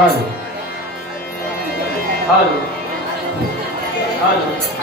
Halo. Halo. Halo.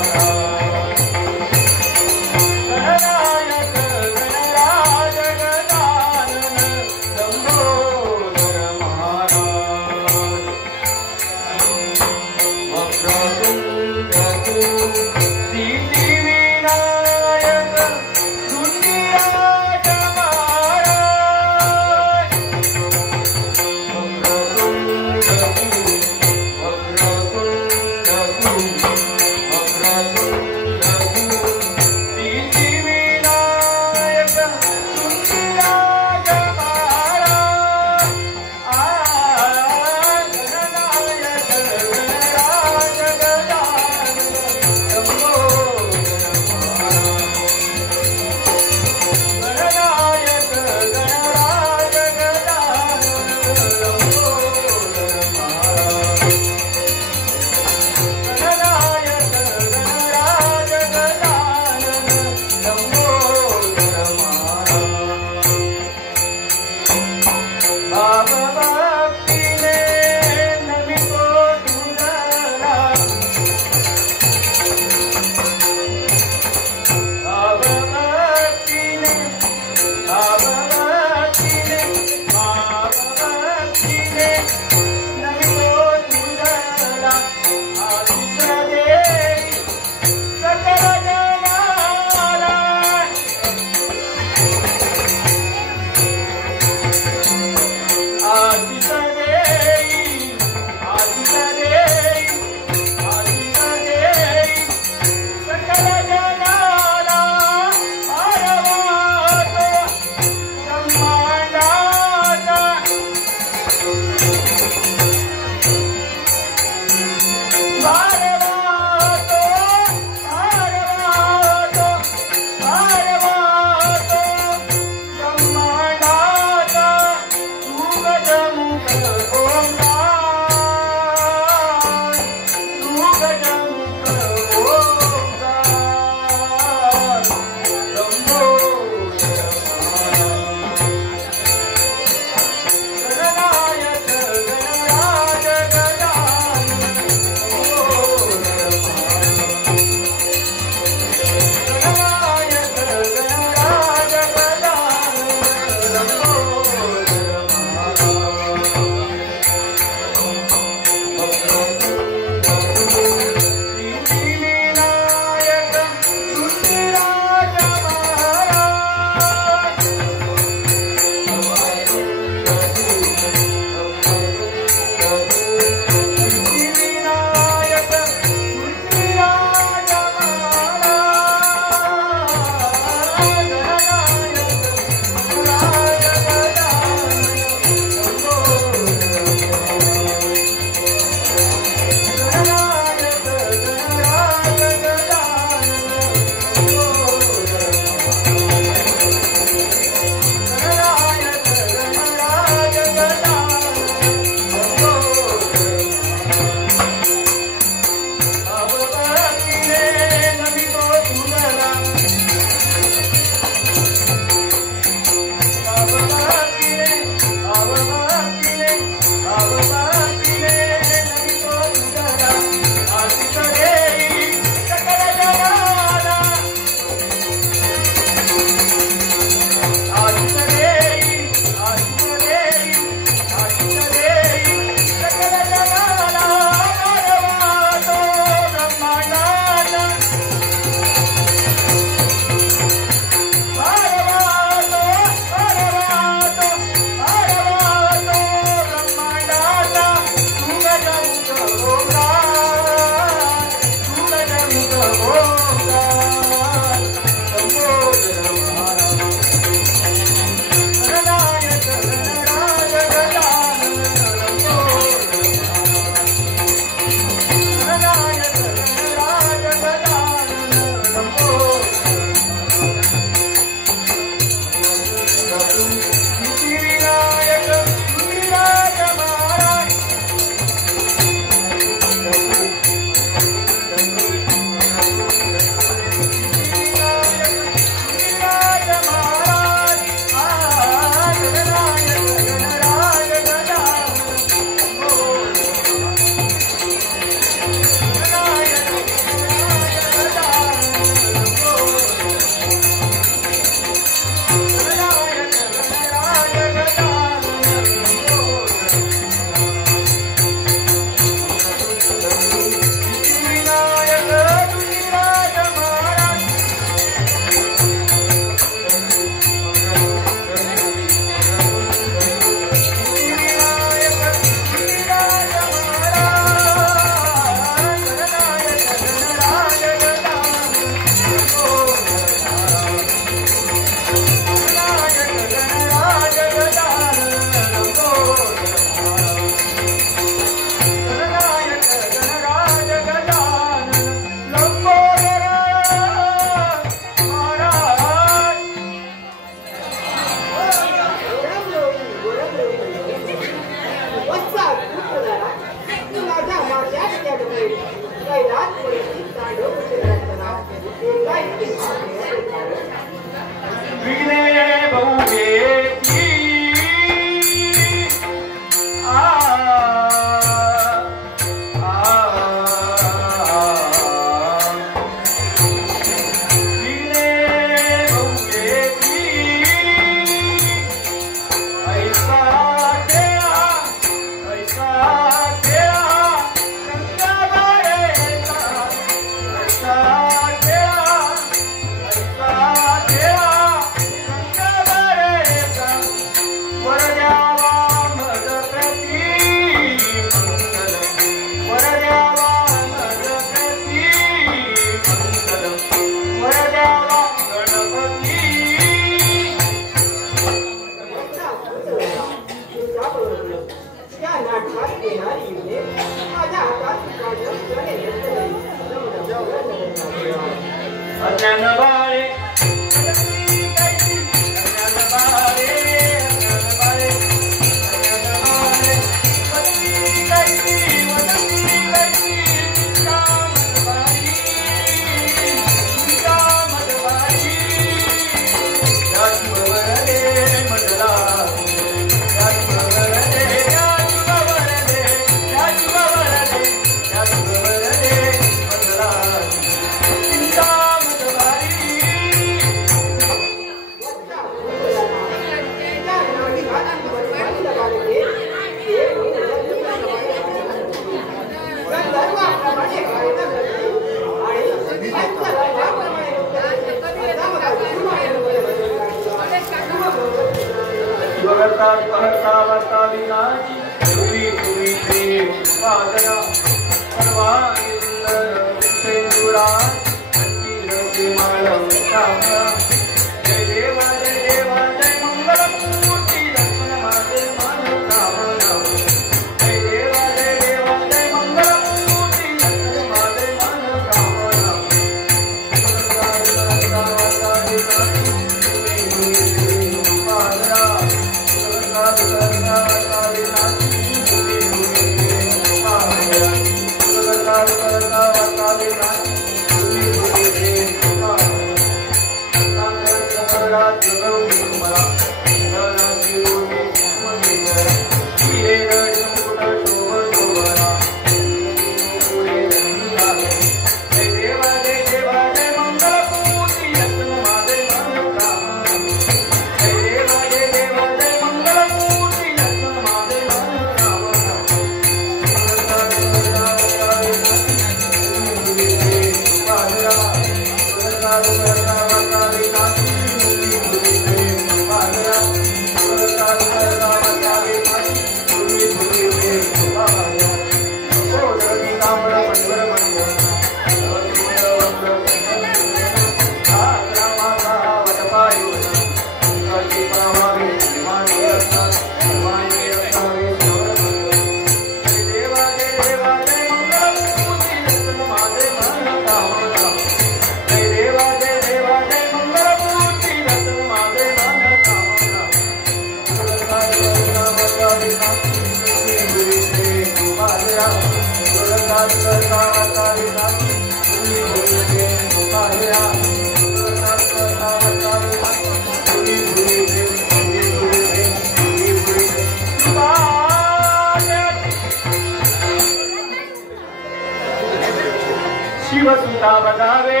शिवसुता बजावे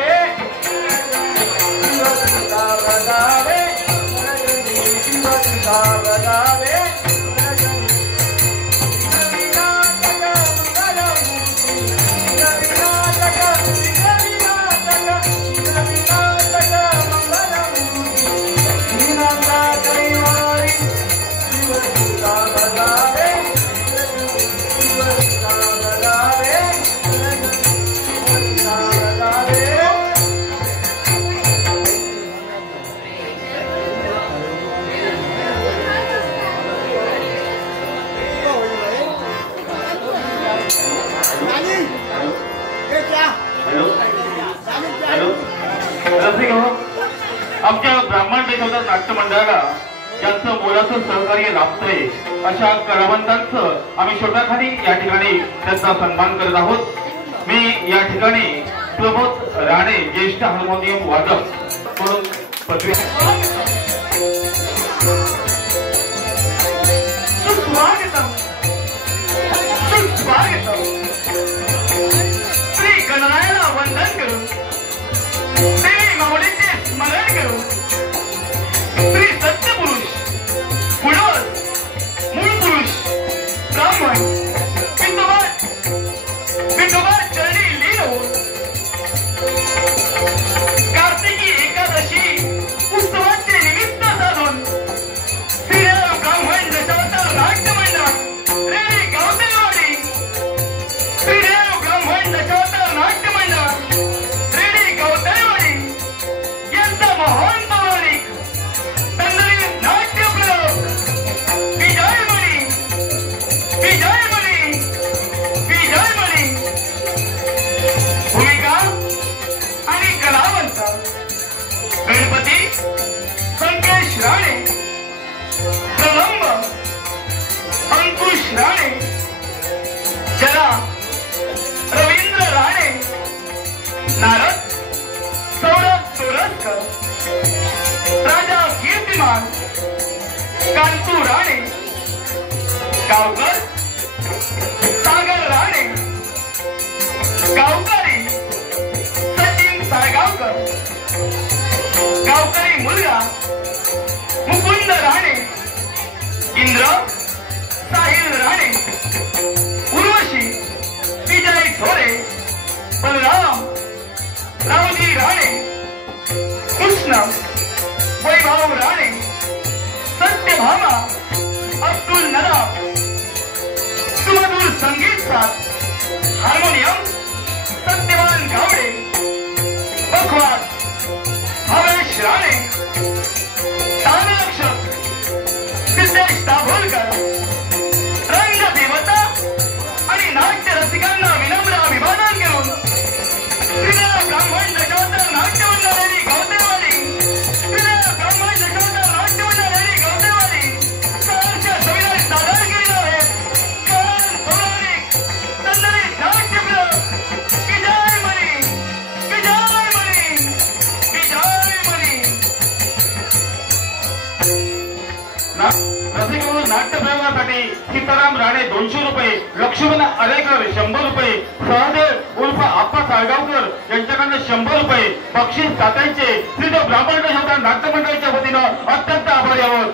शिवसुता बजावे शिवसुता बजावे आमच्या ब्राह्मण बेसवता नाट्य मंडळाला ज्यांचं मोलाचं सहकार्य लाभतंय अशा कलावंतांचं आम्ही छोट्याखाली या ठिकाणी त्यांचा सन्मान करत आहोत। मी या ठिकाणी प्रमोद राणे ज्येष्ठ हार्मोनियम वादक म्हणून पदवी श्री गणरायाला वंदन करून देवी माऊलीचे स्मरण करून श्री सत्यपुरुष पुढवत मूळ पुरुष ब्राह्मण विठोबा चरणी लीन होऊन कार्तिकी एकादशी उत्सवाचे निमित्त साधून श्रीराम ब्राह्मण दशावतार नाट्य मंडळ रेडी गावदेवाडी श्रीराम ब्राह्मण दशावतार नाट्य मंडळ रेडी गावदेवाडी यांचा महान पौराणिक तंद्री नाट्य प्रयोग विजयमणी विजयमणी विजयमणी भूमिका आणि कलावंत राणे, प्रलंब अंकुश राणे, जला रवींद्र राणे, नारद सौरभ सोरस्कर, राजा कीर्तिमान कांतू राणे, गावकर सागर राणे, गावकरी सचिन साळगावकर, गावकरी मुलगा मुकुंद राणे, इंद्र साहिल राणे, उर्वशी विजय थोरे, बलराम रावजी राणे, कृष्ण वैभव राणे, सत्यभामा अब्दुल नदाब, सुमधुर संगीत साथ हार्मोनियम सत्यवान गावडे, बखवास भावेश राणे, तालरक्षक सिद्धेश दाभोलकर, रंगदेवता आणि नाट्य रसिकांना विनम्र अभिवादन करून श्रीदेव ब्राह्मण दशावतार नाट्य मंडळाची गौतेवाडी, श्रीदेव ब्राह्मण दशावतार नाट्य मंडळाची गौतेवाडी सहर्ष सविनय सादर केलेला आहे. कान पौराणिक संदर्भित नाट्यप्रिय विजय मणी, विजय मणी, विजय मणी. रसिक म्हणून नाट्य प्रयोगासाठी सीताराम राणे 200 रुपये, लक्ष्मण अरेकर 100 रुपये, सहदेव उर्फ आप्पा साळगावकर यांच्याकडनं 100 रुपये बक्षीस दात्यांचे श्रीदेव ब्राह्मण दशावतार नाट्य मंडळाच्या वतीनं अत्यंत आभारी आहोत.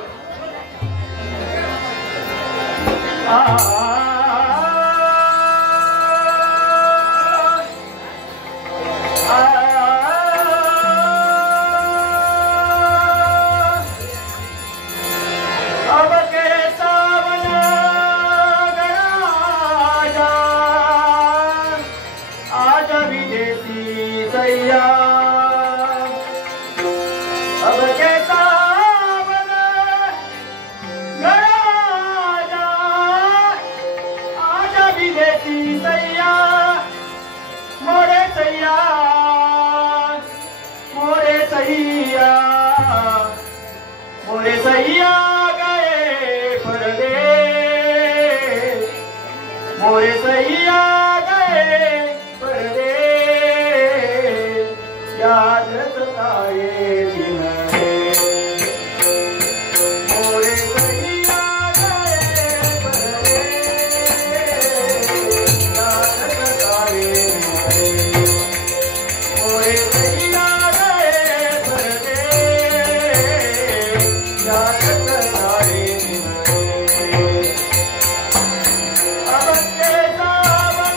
मोरे सैया गए परदेस, मोरे सैया गए परदेस, याद सताए दिन मोरे सैया गए परदेस, याद सताए मोरे सैया अब के सावन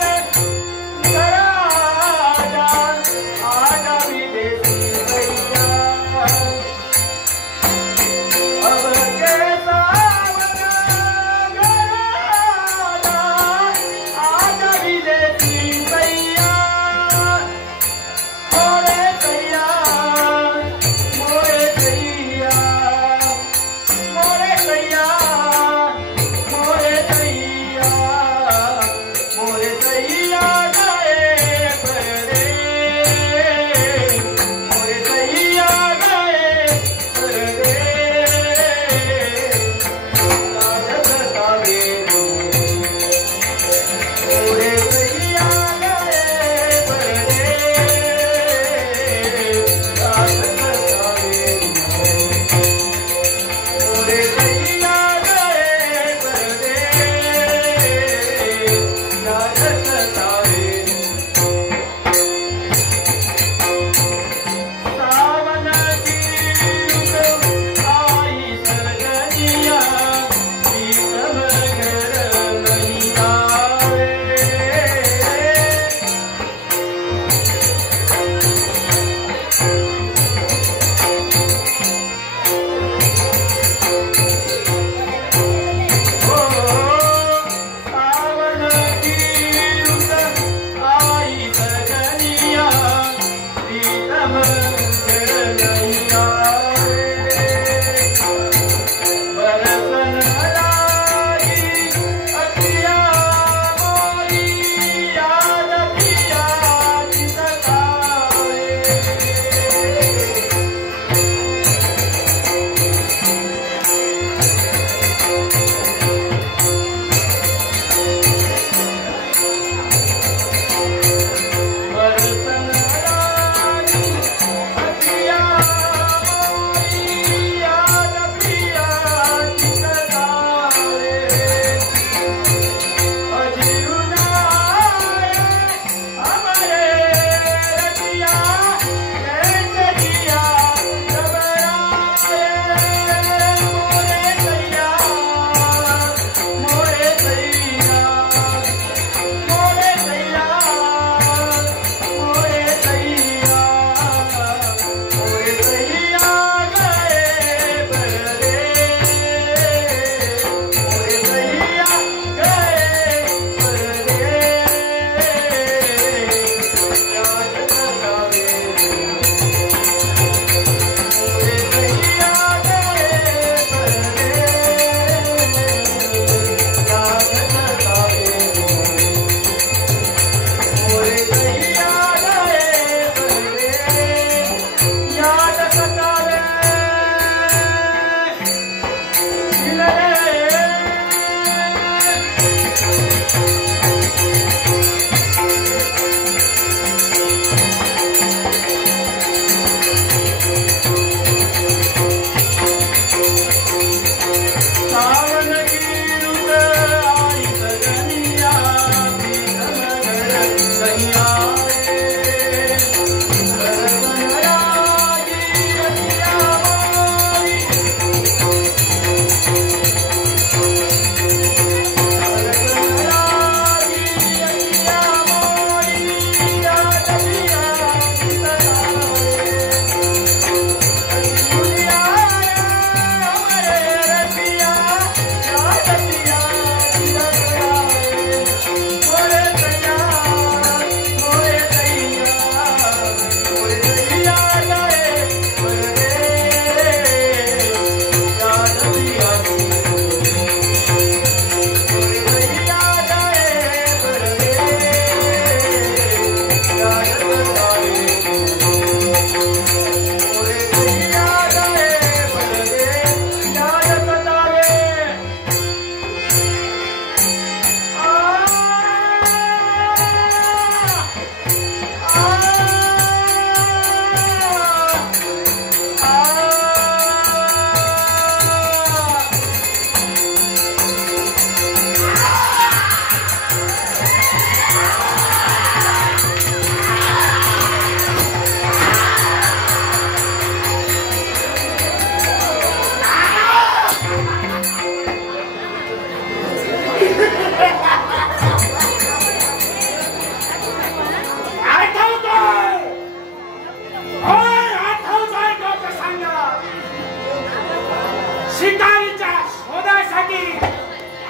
शिकारीच्या शोधासाठी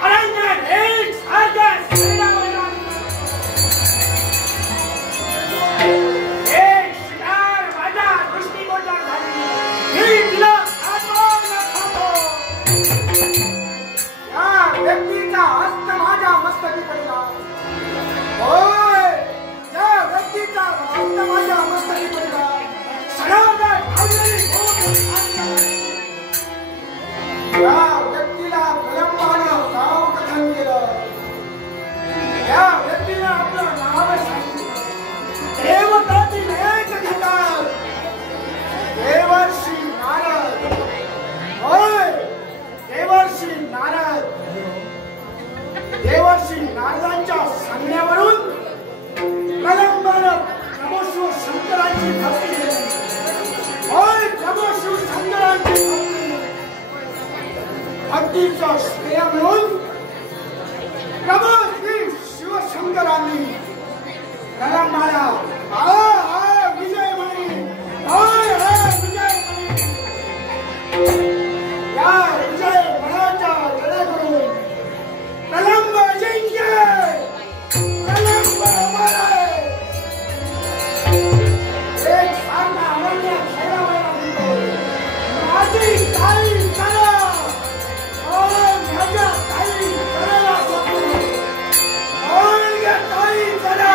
अरण्यात एक सारख्या सैन्याला एक शिकार माझ्या दृष्टिगोचर झाली. मी तिला खातो न खातो. या व्यक्तीचा हस्त माझ्या मस्तकी पडला. होय, त्या व्यक्तीचा हस्त माझ्या मस्तकी पडला. सगळ्यांना ढाललेली या व्यक्तीला प्रलंबानं नाव कथन केलं. या व्यक्तीने आपलं नाव सांगितलं. देवतातील एक अधिकार देवर्षी नारद. होय, देवर्षी नारद. देवर्षी नारदांच्या सांगण्यावरून प्रलंबानं प्रभू शिव शंकरांची भक्ती केली. होय, प्रभू शिव शंकरांची भक्ती भक्तीचा श्रेय म्हणून प्रभू श्री शिवशंकरांनी प्रलंबाला विजय म्हणी. विजय म्हणी. या विजय म्हणाच्या लढ्याकडून प्रलंब जिंकले. प्रलंब हमारे. एक सारखा अमरण्य खेळायला म्हणतो. माझी काही करा. माझ्या काही करायला सोडून काही करा.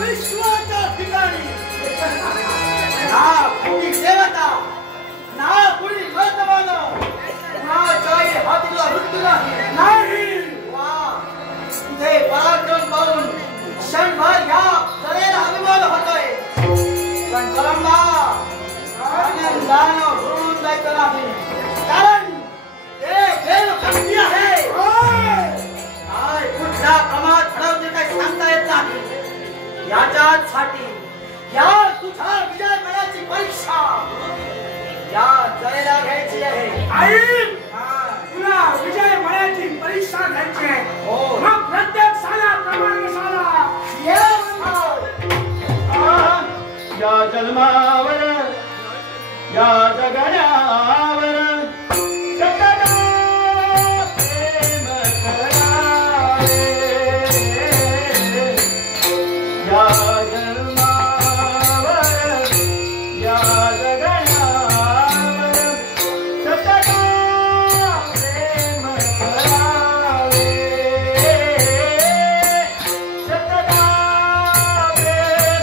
विश्वाच्या ठिकाणी क्षणभर या जरेला अभिमान होतोय पण कलंबा आनंदानं भरून जायचं नाही कारण ते देवभक्ती आहे काय कुठला प्रमाद ठरवते काही सांगता येत नाही याच्यासाठी या तुझ्या विजय मिळाची परीक्षा या जरेला घ्यायची आहे आई तुला विजय मळ्याची परीक्षा घ्यायची आहे हो. मग प्रत्येक सालाप्रमाणे साला या जन्मावर या जगण्यावर सतत प्रेम करावे या जन्मावर या जगण्यावर सतत प्रेम करावे सतत प्रेम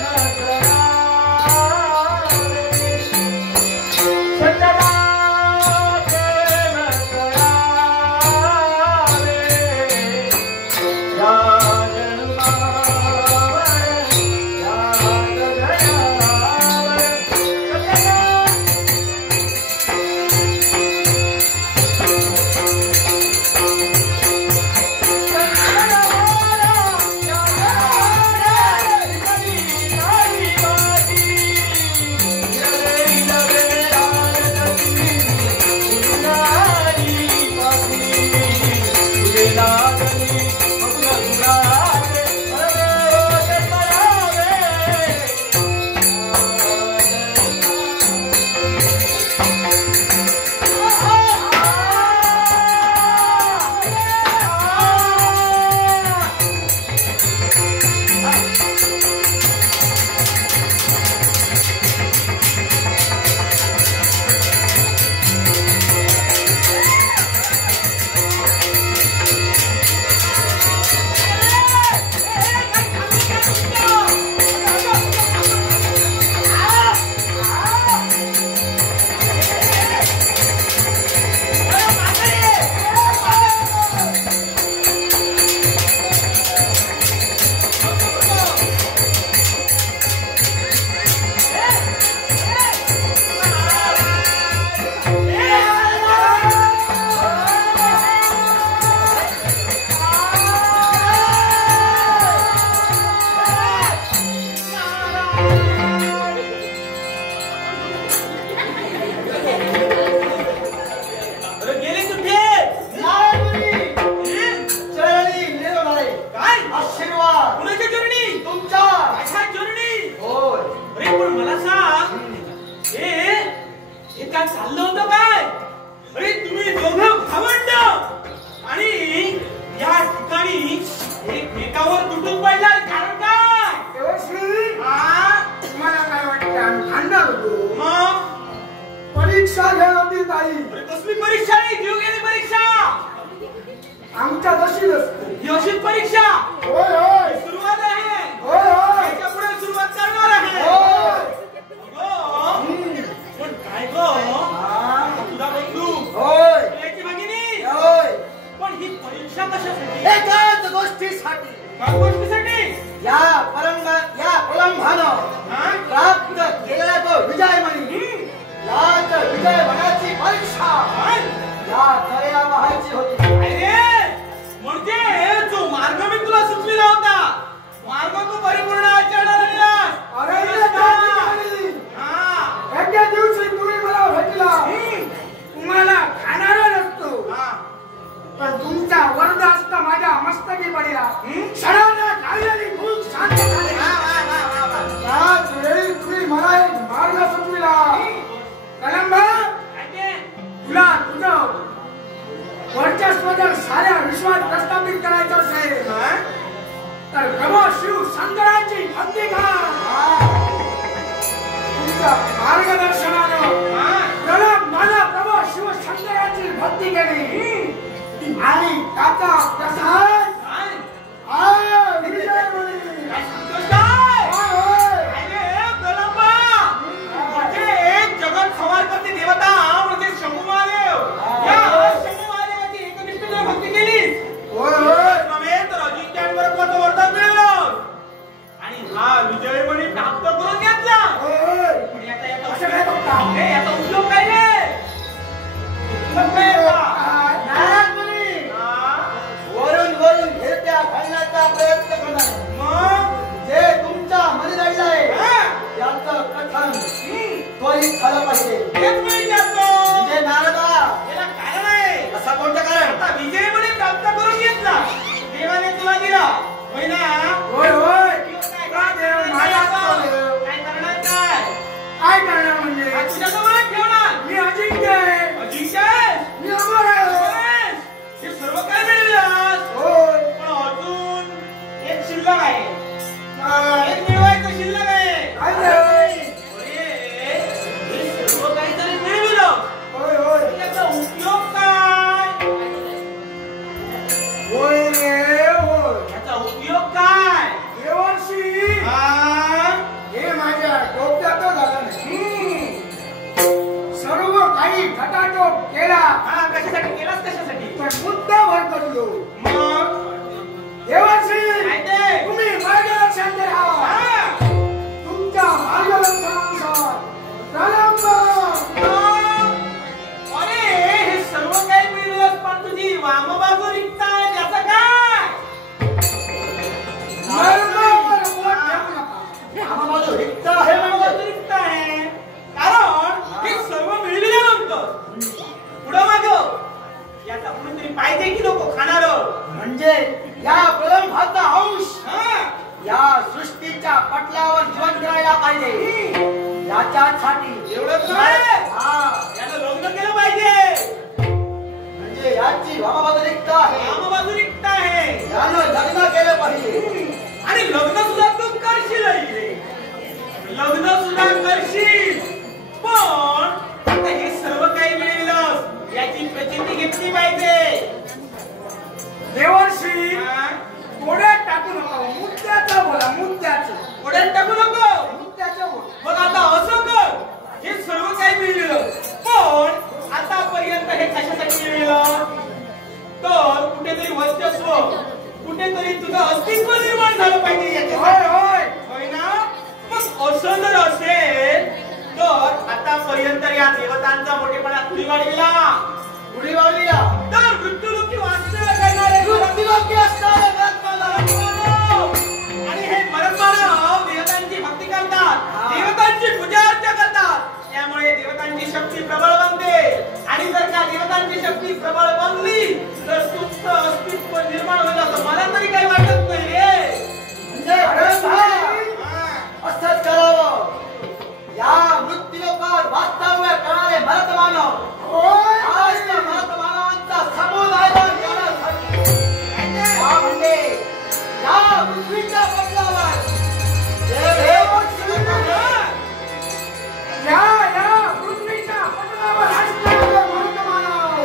परीक्षा घेण्याची ताई कसली परीक्षा नाही जीव गेली परीक्षा आमच्या तशी असते ही अशी परीक्षा होय होय सुरुवात आहे होय होय याच्या पुढे सुरुवात करणार आहे होय पण काय गो तुझा बंधू होय याची भगिनी होय पण ही परीक्षा कशासाठी एकाच गोष्टीसाठी काय गोष्टीसाठी या प्रलंबानं प्राप्त केलेला तो विजय म्हणी याच विजय म्हणाची परीक्षा या तऱ्या व्हायची होती अरे म्हणजे जो मार्ग मी तुला सुचविला होता मार्ग तू परिपूर्ण आचरणार एका दिवशी तुम्ही मला भेटला तुम्हाला खाणारा नसतो पण तुमचा वरद असता माझ्या मस्तकी पडला क्षणाला खाल्लेली भूक शांत झाली त्याच वेळी तुम्ही मला एक मार्ग सुचविला कलंबा तुला तुझं वर्चस्व जर साऱ्या विश्वात प्रस्थापित करायचं असेल तर प्रभू शिव शंकराची भक्ती कर तुमच्या मार्गदर्शनानं मला प्रभू शिव शंकराची भक्ती केली आणि त्याचा प्रसाद विजय जगत संवारकर्ती देवता म्हणजे शंभू महादेव या शंभू महादेवाची एकनिष्ठ भक्ती केली होय होय नव्हे तर अजिंक्यांबरोबर वरदान मिळवलं हा विजयमणी प्राप्त करून घेतला. होय. पण याचा असं काय बघता? हे याचा उपयोग काय रे? उपयोग काय याचा? नाराज मुनी. हा? वरून वरून घेत्या घालण्याचा प्रयत्न करणार. मग जे तुमच्या मनी राहिलं आहे हा? त्याचं कथन त्वरित झालं पाहिजे. हेच मी विचारतो. म्हणजे नारदा याला कारण आहे. असा कोणतं कारण? आता विजयमणी प्राप्त करून घेतला. देवाने तुला दिला. होय ना? होय होय. काय देव माझा देव. काय करणार काय? काय करणार म्हणजे? हा तुझ्याजवळच ठेवणार. मी अजिंक्य आहे. अजिंक्य आहे? मी अमर आहे. होय. हे सर्व काय मिळविलास? होय. पण अजून एक शिल्लक आहे. काय? एक मिळवायचं शिल्लक आहे. काय नाही. अरे, हे सर्व काहीतरी मिळविलं. होय होय. पण याचा उपयोग काय? होय रे होय. याचा उपयोग काय? देवर्षी हा? हे माझ्या डोक्यात झालं नाही. सर्व काही खटाटोप केला हा, कशासाठी केलास कशासाठी? पण मुद्दा भर करलो. मग देवर्षी काय ते? तुम्ही मार्गदर्शन द्या. हा? तुमच्या मार्गदर्शनानुसार प्रारंभ. अरे, हे सर्व काही मिळवलंस पण तुझी वामबाजू रिक्त आहे. त्याचं काय? मर्मावर बोट ठेवू नका. आम्हाला रिक्त आहे म्हणजे वामबाजू रिक्त आहे. कारण हे सर्व मिळविल्यानंतर पुढं मागं याचा कुणीतरी पाहिजे की नको खाणार. म्हणजे या प्रलंबाचा अंश हा? या सृष्टीच्या पटलावर जिवंत राहायला पाहिजे. याच्यासाठी एवढंच नाही. हा, यानं लग्न केलं पाहिजे. म्हणजे याची वामबाजू रिक्त आहे. वामबाजू रिक्त आहे. यानं लग्न केलं पाहिजे. आणि लग्न सुद्धा तू करशील इकडे. लग्न सुद्धा करशील. पण आता हे सर्व काही मिळविलंस याची प्रचिती घेतली पाहिजे. देवर्षी हा? थोड्यात टाकू नका. मुद्द्याचं बोला. मुद्द्याचं पुढे टाकू नको. मुद्द्याचं बोला. मग आता असं कर. हे सर्व काही मिळविलं पण आतापर्यंत हे कशासाठी मिळविलं? तर कुठेतरी वर्चस्व, कुठेतरी तुझं अस्तित्व निर्माण झालं पाहिजे याच्यासाठी. होय होय. होय ना? मग असं जर असेल तर आतापर्यंत या देवतांचा मोठेपणा कुणी वाढविला? उडी वाढलीया. तर मृत्यूलोकी वास्तव्य करणारे मृत्यूलोकी असणारे मरदमानव. आणि हे मरदमानव देवतांची भक्ती करतात, देवतांची पूजा अर्चा करतात. त्यामुळे देवतांची शक्ती प्रबळ बनते. आणि जर का देवतांची शक्ती प्रबळ बनली तर तुमचं अस्तित्व निर्माण होईल असं मला तरी काही वाटत नाही रे. म्हणजे असंच करावं. या मृत्यूलोकात वास्तव्य करणारे मरदमानव आज त्या मरदमानवांचा समुदाय करण्यासाठी या म्हणजे या पृथ्वीच्या पटलावर जे देवतांची या पृथ्वीच्या पटलावर असणारे मरदमानव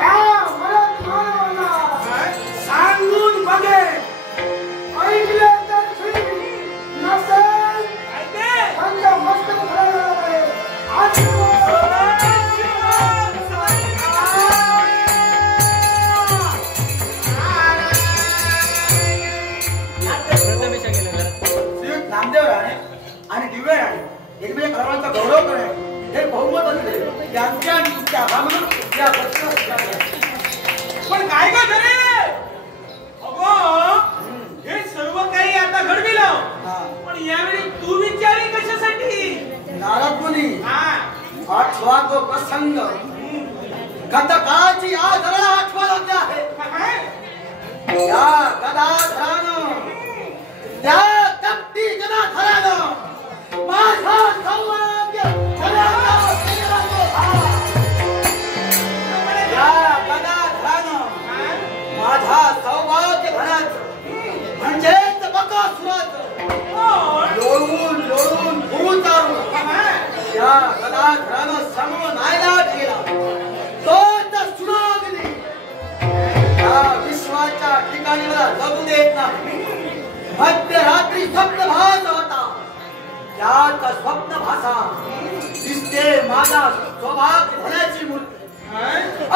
या मरदमानवांना सांगून बघे. ऐकले तर ठीक, नसेल त्यांच्या मस्तक भरलेलं आहे. श्रीयुत नामदेव राणे आणि दिव्य राणे एकमेक सर्वांचा गौरव करणे हे बहुमत असले यांच्या आणि तुमच्या आगमन या पण काय का झाले? अगो हे सर्व काही आता घडविलं. पण यावेळी तू विचारी कशासाठी? नारद मुनी हा? आठवा तो प्रसंग गतकाळाची आदरणा आठवण होते आहे. या गदाधरानं त्या तपती गदाधरानं माझा सौभाग्य धनाचा केला तो हा. या गदाधरानं माझा सौभाग्य धनाचं म्हणजेच बकासुराचं लोळून लोळून भूत या गदाधरानं समूह नायनाट केला. तोच सुनाग्नी या विश्वाच्या ठिकाणी मला जगू देत नाही. मध्यरात्री स्वप्नभास होता. त्यात स्वप्नभासा दिसते माझा सौभाग्य धनाची मूर्ती.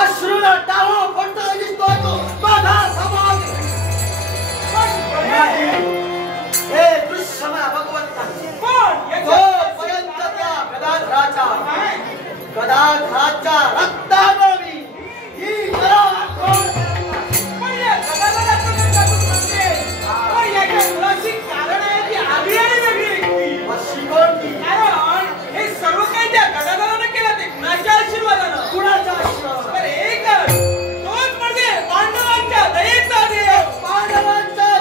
अश्रूला टाळो फटता दिसतोय तो माझा सौभाग्य. हे दृश्य तोपर्यंत त्या गदाधराच्या रक्ताबळी ही हे सर्व काही त्या गदाधरानं केलं ते कुणाच्या आशीर्वादानं तर एक तोच म्हणजे पांडवांच्या दयेचा देव पांडवांचा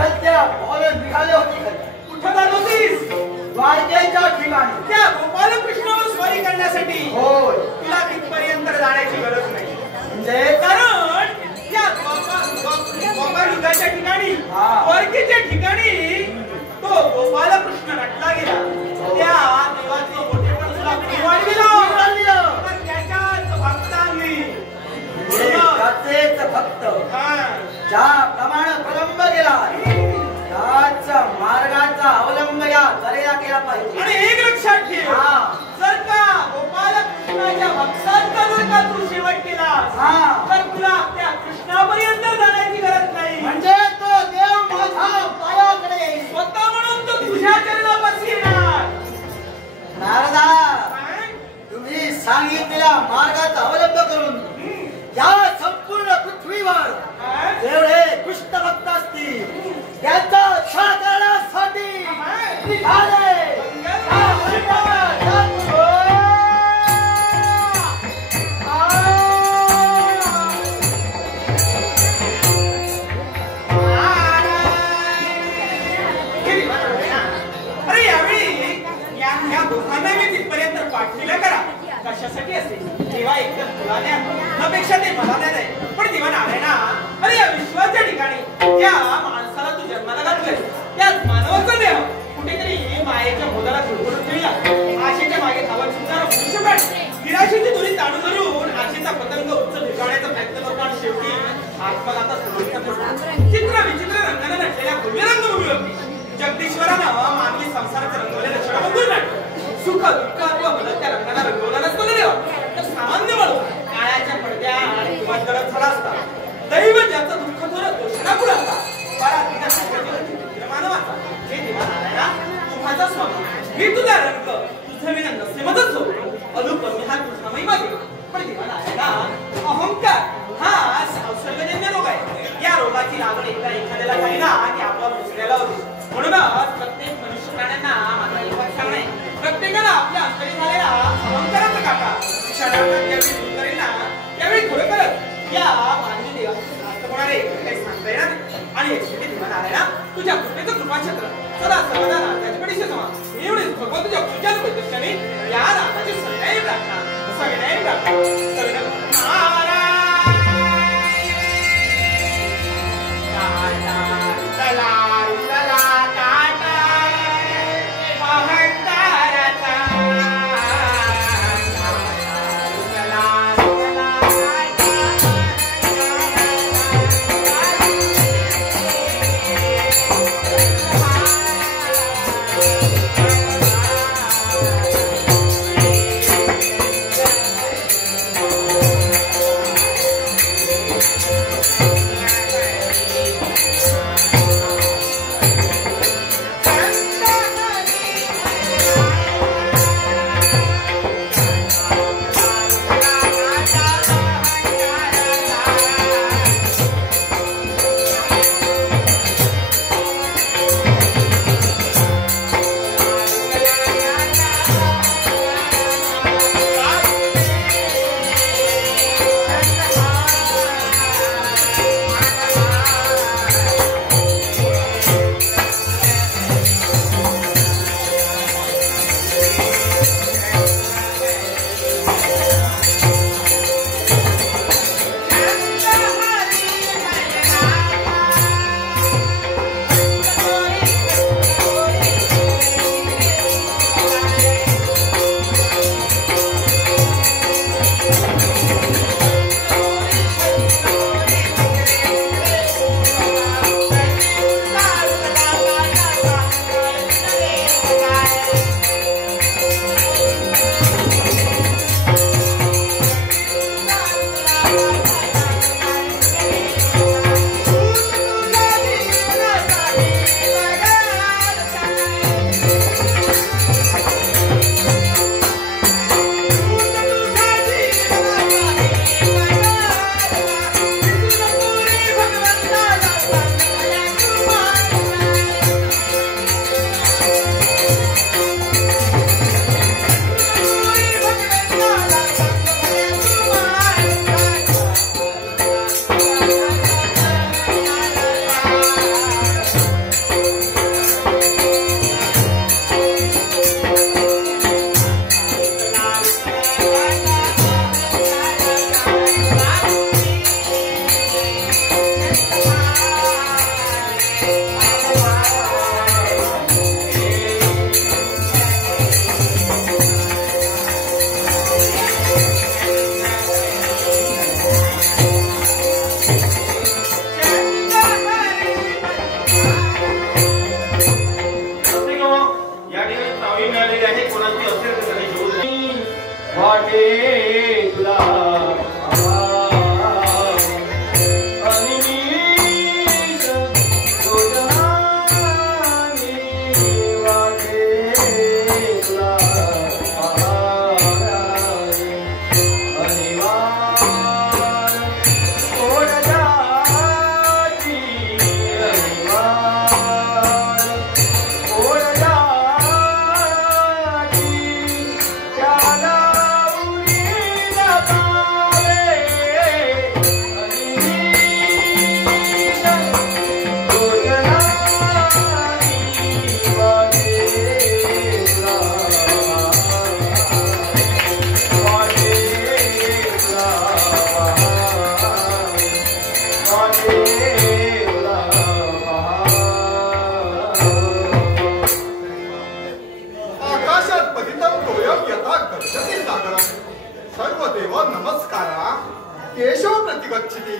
निघाले होते कुठं जात होतीस द्वारकेच्या ठिकाणी त्या गोपालकृष्णावर स्वारी करण्यासाठी होय तुला तिथपर्यंत जाण्याची गरज नाही म्हणजे कारण त्या गोपालयुगाच्या ठिकाणी द्वारकेच्या ठिकाणी तो गोपालकृष्ण नटला गेला त्या देवाचे मोठेपण तुला कोणी वाढविलं तर त्याच्याच भक्तांनी त्याचेच भक्त ज्याप्रमाणे प्रलंब गेला त्याच मार्गाचा अवलंब या करेला केला पाहिजे आणि एक लक्षात ठेव जर का गोपालकृष्णाच्या भक्तांचा जर का तू शेवट केला तर तुला त्या कृष्णापर्यंत जाण्याची गरज नाही म्हणजे तो देव माझा पायाकडे येईल स्वतः म्हणून तो तुझ्या चरणापाशी येणार नारदा तुम्ही सांगितलेल्या मार्गाचा अवलंब करून या संपूर्ण पृथ्वीवर जेवढे कृष्ण भक्त असतील त्यांचा छळ करण्यासाठी निघाले अरे यावेळी या दोघांना मी तिथपर्यंत पाठविलं करा कशासाठी असेल तेव्हा एकदम तुला द्या त्यापेक्षा ते मला द्या नाही पण तेव्हा नारायणा अरे या विश्वाच्या ठिकाणी त्या माणसाला तू जन्माला घातलंय त्याच मानवाचा देह कुठेतरी मायेच्या मोदाला गुडगुडून ठेवला आशेच्या मागे धावत सुद्धा मनुष्यप्राण निराशेची दुरी ताणून धरून आशेचा पतंग उच्च भिजवण्याचा प्रयत्न करतो आणि शेवटी आत्मघातात चित्र विचित्र रंगाने नटलेल्या भव्य रंगभूमीवरती जगदीश्वरानं मानवी संसाराचं रंगवलेलं क्षणबंधून नाटक सुख दुःखात व त्या रंगाला रंगवला नसतो ना देवा तर सामान्य माणूस काळाच्या पडद्या आणि गडद झाला असता दैव ज्याचं दुःख थोर दोषणाकुळ असता मानवाचा हे देवा नारायणा तुम्हाचा स्वामी मी तुझा रंग तुझं विना नसेमतच होतो अदुप मी हा कृष्णमयी मागे पण देवा नारायणा अहंकार हा संसर्गजन्य रोग आहे या रोगाची लागण एकदा एखाद्याला झाली ना की आपोआप दुसऱ्याला होते म्हणूनच प्रत्येक मनुष्य प्राण्यांना माझा एकच सांगणं आहे प्रत्येकाला आपल्या अंतरी झालेला अहंकाराचा काटा क्षणार्थ ज्यावेळी दूर करेल ना त्यावेळी खरोखरच या मानवी देवाचं प्राप्त होणारे काही सांगता येणार आणि शेवटी देवा नारायणा तुझ्या कृपेचं कृपाक्षेत्र सदा सर्वदा नाथाच्या पडीशी समा एवढेच भगवान तुझ्या पूजा प्रत्यक्षाने या नाथाची सविनय प्रार्थना सविनय प्रार्थना सविनय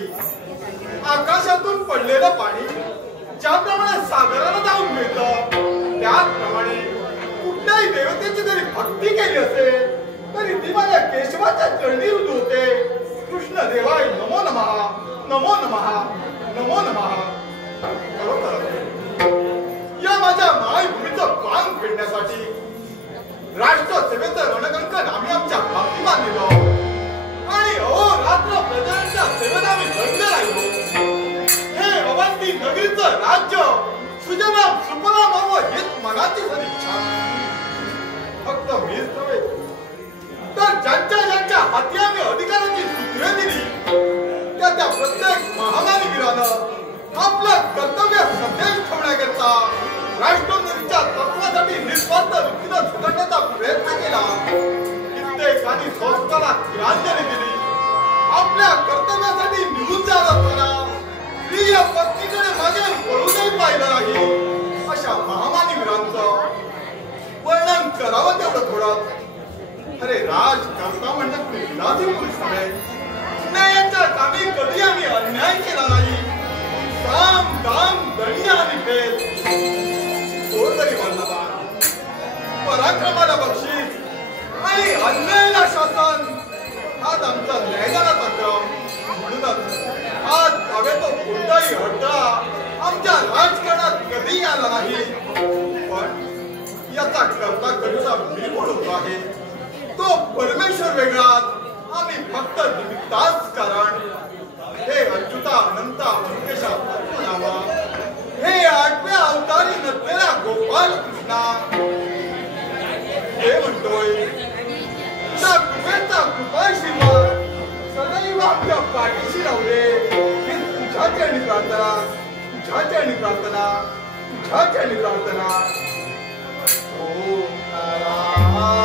नाही. आकाशातून पडलेलं पाणी ज्याप्रमाणे सागराला जाऊन मिळतं त्याचप्रमाणे कुठल्याही देवतेची जरी भक्ती केली असेल तरी ती माझ्या केशवाच्या चरणी रुजू होते. कृष्ण देवाय नमो नमः, नमो नमः, नमो नमः. या माझ्या मायभूमीचं पान फेडण्यासाठी राष्ट्रसेवेचं रणकंकण आम्ही आमच्या हाती बांधलेलो आणि अहोरात्र प्रजांच्या सेवेत आम्ही दंड राहिलो. हे अवंती नगरीचं राज्य सुजनाम सुफलाम व्हावं हीच मनाची सदिच्छा. फक्त मीच नव्हे तर ज्यांच्या हाती आम्ही अधिकाराची सूत्रे दिली त्या प्रत्येक महामानवीरानं आपलं कर्तव्य सदैव ठेवण्याकरता राष्ट्रोन्नतीच्या तत्वासाठी निस्वार्थ वृत्तीनं झुकण्याचा प्रयत्न केला. कित्येकांनी संस्कारात तिलांजली दिली. आपल्या कर्तव्यासाठी निघून जात असताना प्रिय पत्नीकडे मागे वळूनही पाहिलं नाही अशा महामानी वीरांचं वर्णन करावं तेवढं थोडं. अरे राजकर्ता म्हणजे कुणी विलासी पुरुष नव्हे. न्यायाच्या कामी कधी आम्ही अन्याय केला नाही. साम दाम दंड आणि भेद तरी वल्लभा पराक्रमाला बक्षीस आणि अन्यायाला शासन हाच आमचा न्यायदानाचा क्रम. म्हणूनच आज हवे तो कोणताही अडथळा आमच्या राजकारणात कधी आला नाही. पण याचा करता करूचा मी बोलतो आहे तो परमेश्वर वेगळाच, आम्ही फक्त निमित्ताच कारण. हे अच्युता अनंता मुकेशा नावा हे आठव्या अवतारी नसलेला गोपाल कृष्णा हे म्हणतोय त्या कृपेचा कृपाशीर्वाद सदैव आपल्या पाठीशी राहू दे. ही तुझ्या चरणी प्रार्थना, तुझ्या चरणी प्रार्थना, तुझ्या चरणी प्रार्थना. ओम नारायण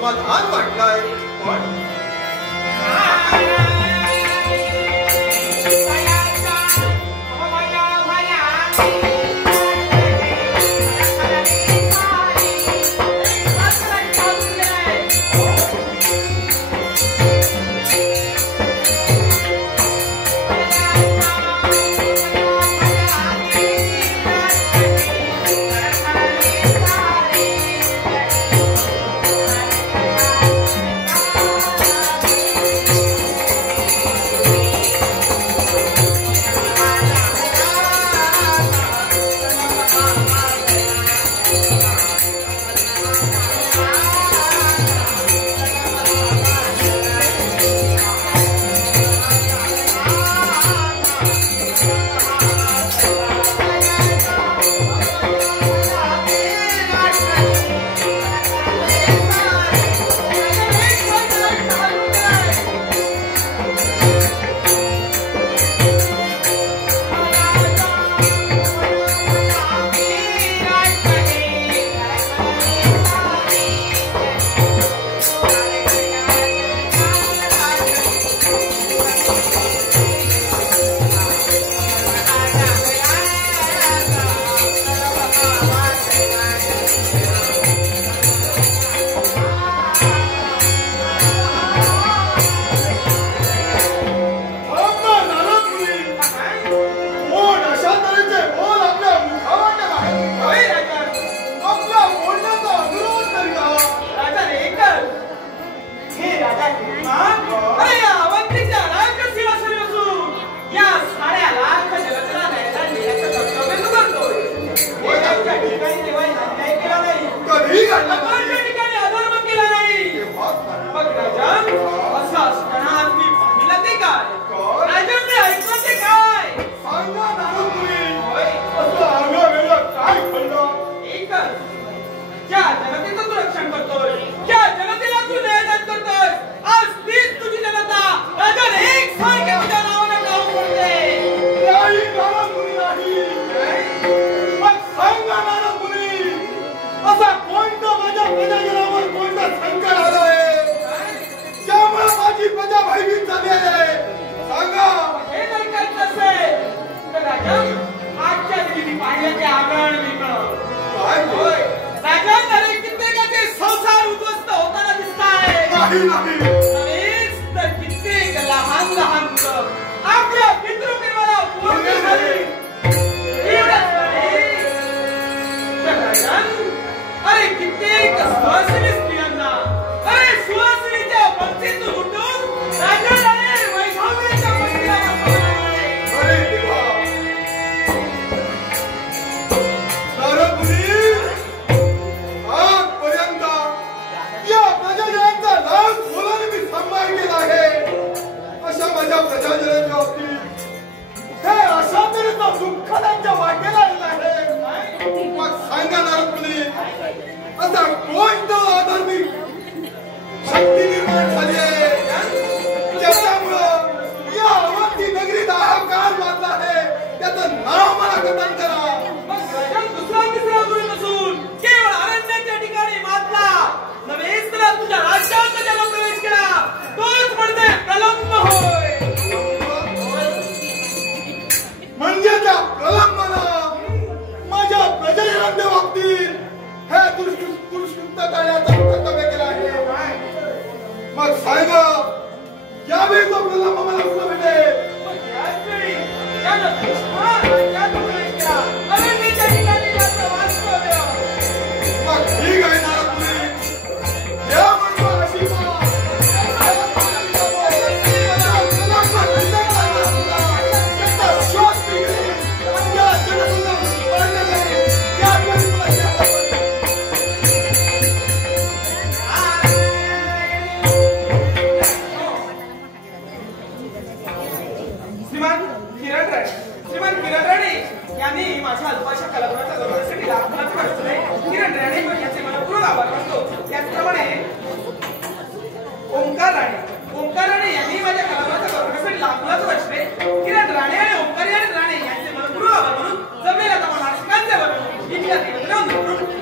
समाधान वाटलाय. पण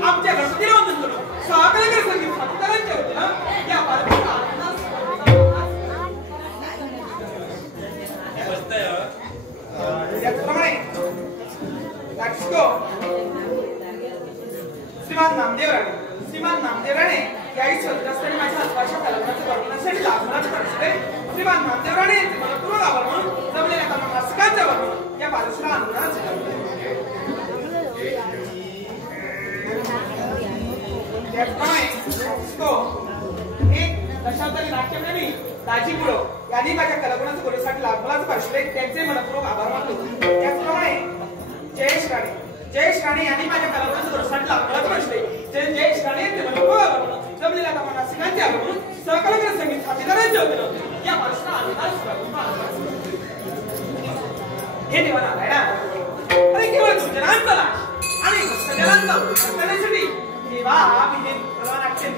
आमच्या गणपतीला वंदन करू. सहा कलाकार संगीत सादर करायचे होते ना. श्रीमान नामदेव राणे याही स्वतंत्र माझ्या हक्काच्या कलाकाराचं वर्णनासाठी लागणारच करते. श्रीमान नामदेव राणे यांचे मनपूर्वक आभार म्हणून जमलेल्या तमाशांच्या वर्णन या बालश्रीला अनुदान त्याचप्रमाणे एक दशावतारी नाट्यप्रेमी दाजीपुरो यांनी माझ्या कलागुणाच्या गोडीसाठी लागलाच पाहिजे त्यांचे मनपूर्वक आभार मानतो. त्याचप्रमाणे जयेश राणे यांनी माझ्या कलागुणाच्या गोडीसाठी लागलाच पाहिजे जयेश राणे यांचे मनपूर्वक आभार मानतो. जमलेल्या तमाशांचे आभार म्हणून सहकलाकार संगीत साथीदारांचे अभिनंदन या बालश्रीला अनुदान हे देवा नारायणा अरे केवळ तुमच्या नाच आणि सगळ्यांचा करण्यासाठी देवा मी हे नाट्य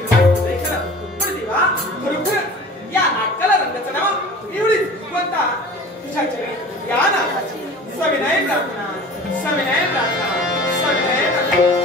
पण देवा खरोखर या नाटकाला रंगाचं नाव एवढीच कोणता तुझ्या चरणी या नाटकाची सविनय प्रार्थना सविनय प्रार्थना सविनय प्रार्थना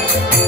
Thank you.